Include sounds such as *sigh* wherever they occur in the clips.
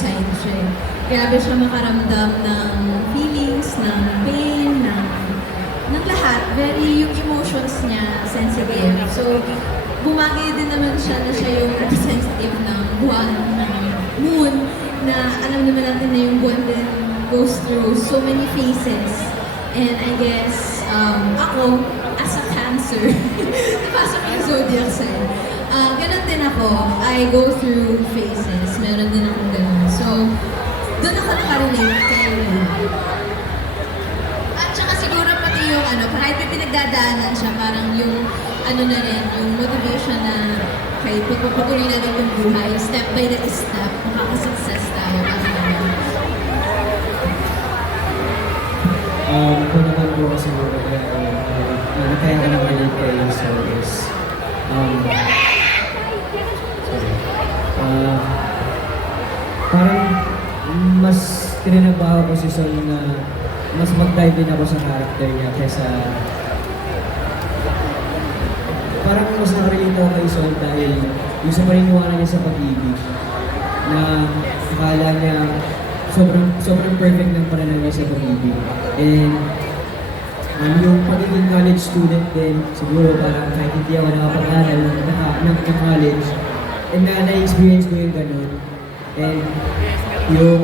side siya. eh. Grabe siya makaramdam ng feelings, ng pain, ng, ng lahat. Very, yung emotions niya, sensitive. So, bumagay din naman siya na siya yung representative ng buwan, ng moon, na alam naman natin na yung buwan din goes through so many phases. And I guess, um, ako, as a cancer, *laughs* napasok yung zodiac sign. Ah, ganun din ako. I go through phases. Meron din akong ganun. So, doon ako nakarelate kay At saka siguro pati yung ano, kahit may pinagdadaanan siya, parang yung ano na rin, yung motivation na kahit pagpapatuloy natin yung buhay, step by the step, makakasuccess tayo. Ganun. Um, kung naman po kaya uh, kaya ko naman relate kay Sol is um, uh, parang mas tinanabaho ko si Sol na mas mag-dive din ako sa character niya kesa parang mas nakarelate ako kay Sol dahil yung sa paniniwala niya sa pag-ibig na akala niya sobrang sobrang perfect ng pananaw niya sa pag-ibig. And um, yung pagiging college student din, siguro parang kahit hindi ako nakapag-aral ng, ng, ng college, and na na-experience ko yung ganun. And yung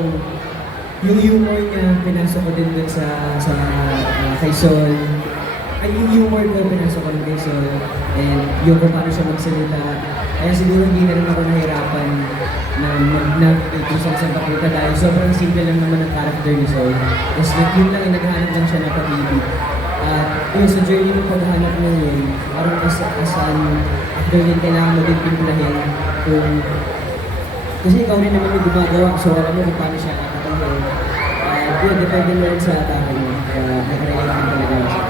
yung humor niya, pinasok ko din dun sa, sa uh, kay Sol. Ay, yung humor ko, pinasok ko kay Sol. And yung kung paano siya magsalita. Kaya siguro hindi na rin ako nahirapan na mag na kung saan saan papunta dahil sobrang simple lang naman ang character ni Sol. Tapos na, yun lang, naghahanap lang siya ng pag-ibig. At yun, sa journey ng paghahanap mo yun, parang as, as an actor din, kailangan mo din timplahin kung kasi ikaw rin naman yung gumagawa, so alam mo kung paano siya nakakatawa. Uh, yun, depende na rin sa atake mo. Kaya nakarelate din talaga sa Yung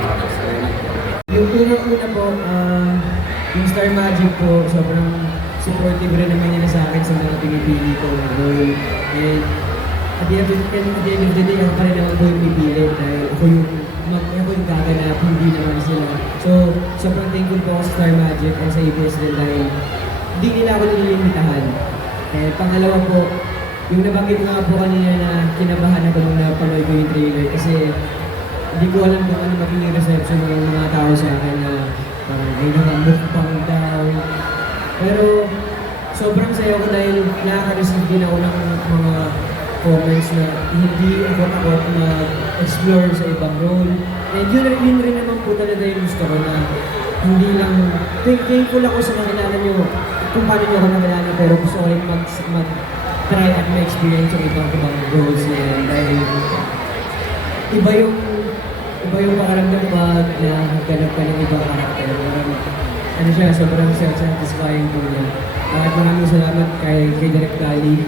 unang-una po, ah, yung Star Magic po, sobrang supportive rin naman niya sa akin sa mga pinipili ko na role. And at the end of the, at the end of the day, ako pa rin naman po yung pipili dahil ako yung mag, ako yung gaganap, hindi naman sila. So, sobrang thankful po ako sa Star Magic and sa ABS din dahil hindi nila ako nililimitahan. Eh, pangalawa po, yung nabanggit nga po kanina na kinabahan ako nung napanood ko yung trailer kasi hindi ko alam kung ano magiging reception ng mga tao sa akin na parang ay nangamukbang daw. Pero sobrang saya ko dahil nakaka-receive din ako ng mga comments na hindi ako takot mag-explore sa ibang role. And yun, yun rin naman po talaga yung gusto ko na hindi lang, thank- thankful ako sa nakilala nyo kung paano nyo ako nakilala pero gusto ko rin mag, mag try at ma-experience yung ibang ibang roles na yan dahil iba yung iba yung pakaramdam pag naganap ka ng ibang karakter. Parang, ano siya, sobrang self-satisfying po niya. At maraming salamat kay, kay Direk Gali,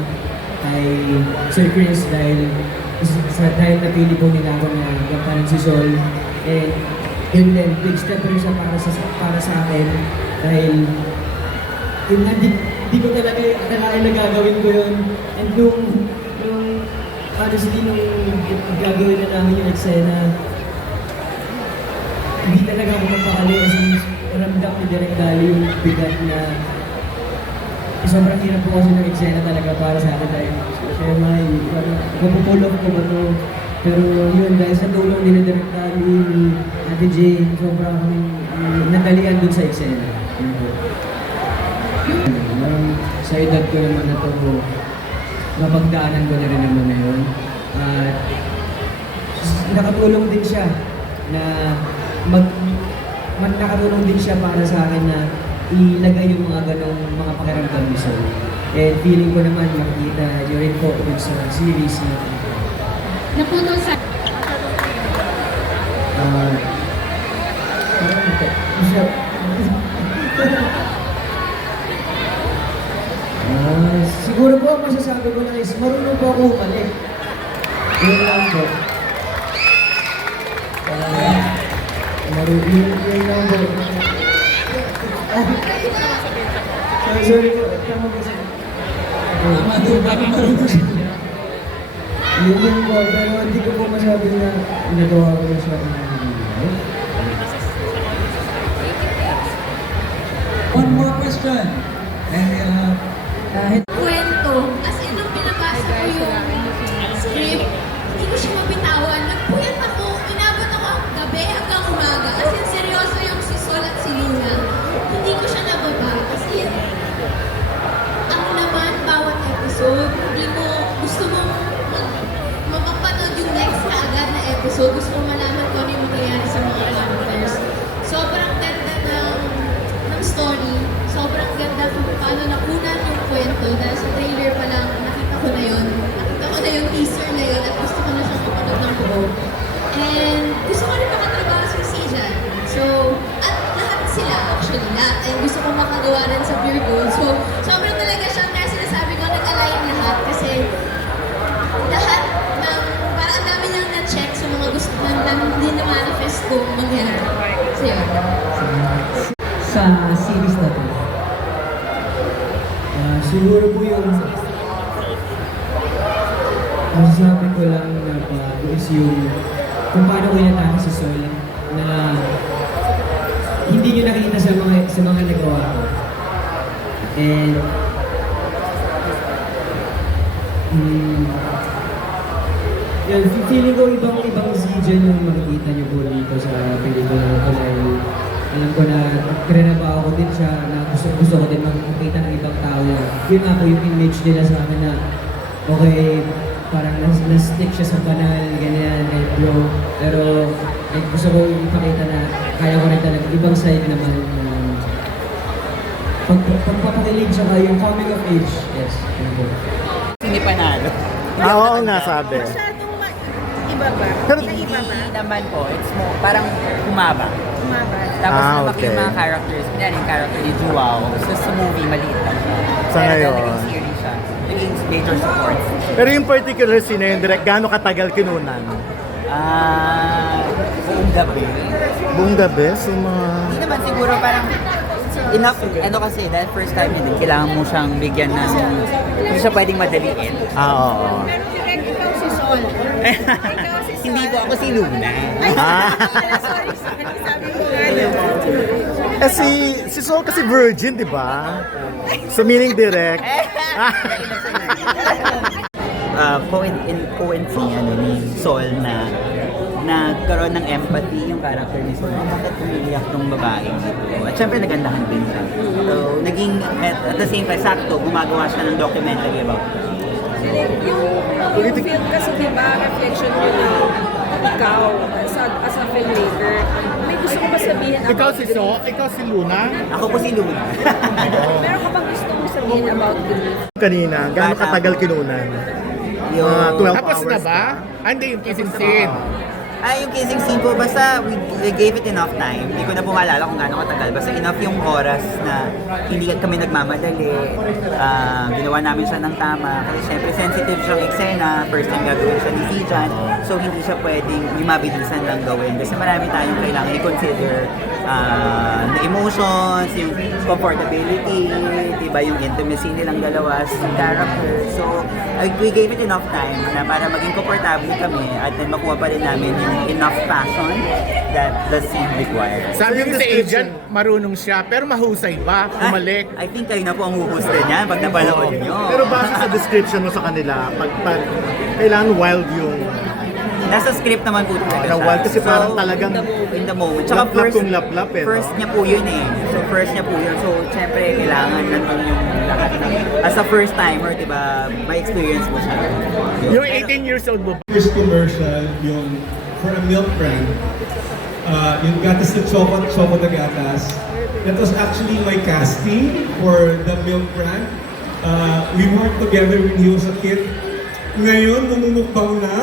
kay Sir Chris dahil sa dahil napili po nila ako na gampanan si Sol. And yun din, big step rin siya para sa para sa akin dahil yun nga, di, di ko talaga akalain na gagawin ko yun. And nung, nung, honestly, nung gagawin na namin yung eksena, hindi talaga ako mapakali kasi ramdam ni Direk Dali yung bigat na sobrang hirap po kasi ng eksena talaga para sa akin dahil kaya may parang kupupulong ko ba to? Pero yun dahil sa tulong ni Direk Dali ni Ate J sobrang uh, nadalian dun sa eksena. Yun po. Um, sa edad ko naman na to mapagdaanan ko na rin naman na yun at nakatulong din siya na mag, mag nakatulong din siya para sa akin na ilagay yung mga ganong mga pakiramdam ni Sol. And feeling ko naman makikita nyo rin po dun sa series na Naputol sa... uh, Ah, siguro po ang masasabi ko na is marunong po ako umalik. Yun lang po. Marunong yun, yun lang po. Ah, sorry, sorry po. Tama po sa... Yun yun po, pero hindi ko po masabi na nagawa ko siya. One more question. And uh, Sa series na to, ah, siguro po yung masasabi ko lang na bago is yung kung paano ko inatake si Sol na hindi nyo nakita sa mga sa mga nagawa ko. And mm, yun, feeling ko ibang ibang si Jen yung makikita niyo po dito sa pelikula na to dahil alam ko na trinabaho ko din siya na gusto, gusto ko din makikita ng ibang tao na yun nga po yung image nila sa akin na okay, parang nas, na-stick siya sa banal, ganyan, like bro. Pero like, gusto ko ipakita na kaya ko rin talaga ibang side naman na pag, pagpapakilig siya yung coming of age. Yes, yun po. Hindi panalo. Ah, oo nga sabi. Masyadong ma- iba ba? Pero- Pinaiba ba? Hindi naman po. It's more, parang humaba. Umaba. Tapos Ah, lumaki yung okay. mga characters. Kunyari yung character ni Juwao. So sa movie, maliit lang siya. Sa Pero ngayon. naging series siya. Naging major support. Pero yung particular scene na yun, direct, gaano katagal kinunan? Ah, buong gabi. Buong gabi, so mga... Hindi naman siguro parang enough, ano kasi, dahil first time yun, kailangan mo siyang bigyan ng, hindi siya pwedeng madaliin. Ah, oo. Pero direct ikaw si Sol. *laughs* ikaw si Sol. Hindi po ako si Luna. Ah. sorry, sorry. *laughs* Sabi. Eh si, si Sol kasi virgin, di ba? So meaning direct. *laughs* uh, coin in coinci ano ni Sol na nagkaroon ng empathy yung character ni Sol. Oh, bakit umiiyak tong babae dito? At syempre nagandahan din siya. So, naging, at, at the same time, sakto, gumagawa siya ng documentary about. Direct yung, yung film kasi di ba, reflection yun na ikaw as a, as a filmmaker. May gusto ko ba sabihin about Ikaw si So, ikaw si Luna. Ako po si Luna. *laughs* Meron ka bang gusto mo sabihin about Grief? Kanina, gaano katagal kinunan? yung, Mga 12 Tapos na hours. ba? Ah, Hindi, yung kissing scene. Ay, yung kissing scene po, basta we, we gave it enough time. Hindi ko na po maalala kung gaano katagal. Basta enough yung oras na hindi kami nagmamadali. Ah, ginawa namin siya ng tama. Kasi syempre sensitive siyang eksena. First time gagawin siya ni Sijan. So hindi siya pwedeng yung mabilisan lang gawin. Kasi marami tayong kailangan i-consider ah, na emotions, yung comfortability, diba, yung intimacy nilang dalawa as character. So, I- we gave it enough time na para maging comfortable kami at then makuha pa rin namin yung enough passion that the scene requires. Sabi yung ko sa description- agent, marunong siya, pero mahusay ba? Ah, Umalik. I think kayo na po ang huhusta niyan pag napanood nyo. Pero base sa description mo sa kanila, pag, pag kailangan wild yung Nasa script naman po na talaga siya. wild kasi parang talagang in the moment. Tsaka Laplap first, kung laplap eh, first niya po yun eh. So first niya po yun. So syempre kailangan nandun yung lahat ng, as a first timer, di ba, may experience mo siya. Yung Pero- 18 years old mo, first commercial yung for a milk brand. Uh, yung gatas na choco, choco na gatas. That was actually my casting for the milk brand. Uh, we worked together when he was a kid. Ngayon, namumukbang na.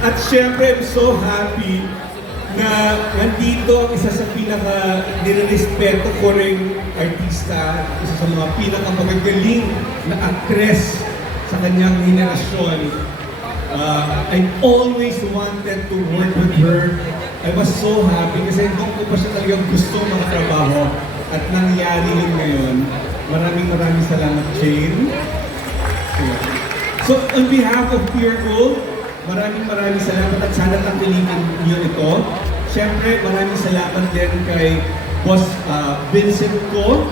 At syempre, I'm so happy na nandito ang isa sa pinaka nirerespeto ko ring artista, isa sa mga pinakamagagaling na actress sa kanyang henerasyon. Uh, I always wanted to work with her. I was so happy kasi doon ko pa siya talagang gusto makatrabaho at nangyari rin ngayon. Maraming maraming salamat, Jane. So, on behalf of Pure Gold, maraming maraming salamat at sana tangkilikin niyo ito. Siyempre, maraming salamat din kay Boss ah, Vincent ko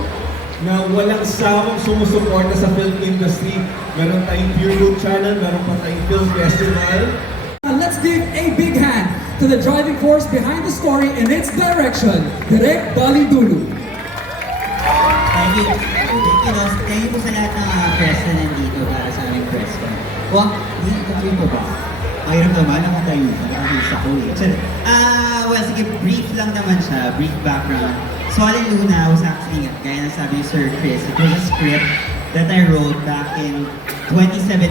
na walang sawang sumusuporta sa film industry. Meron tayong Pure Gold Channel, meron pa tayong Film Festival. And let's give a big hand to the driving force behind the story and its direction, Direk Balidulu. Thank you. Thank you, Los. Thank you po sa lahat ng uh, press na nandito para sa aming press. Wah, di ituloy po ba? Mayroon naman, nakatayo na. Nakakita ko eh. Ah, well, sige, brief lang naman siya. Brief background. Solid Luna was actually, gaya na sabi Sir Chris, it was a script that I wrote back in 2017.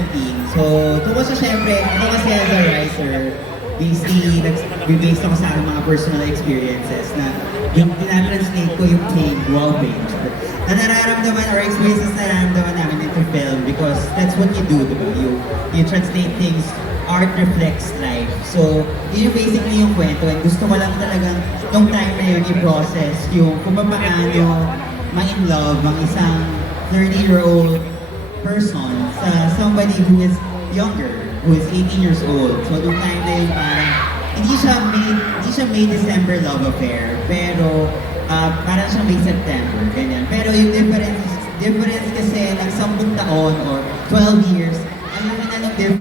So, tungkol sa syempre, ako kasi as a writer, basically, nag-based ako sa aking mga personal experiences na yung tinatranslate ko yung pain, wow pain, na nararamdaman or experiences na nararamdaman namin into film because that's what you do, di ba? You, you translate things, art reflects life. So, yun yung basically yung kwento and gusto ko lang talagang nung time na yun i-process yung kung paano ma-in love ang isang 30-year-old person sa somebody who is younger, who is 18 years old. So, nung time na yun parang hindi siya May, hindi siya May December love affair, pero ah, parang siya May September, ganyan. Pero yung difference, difference kasi ng 10 taon or 12 years, ang laki na ng difference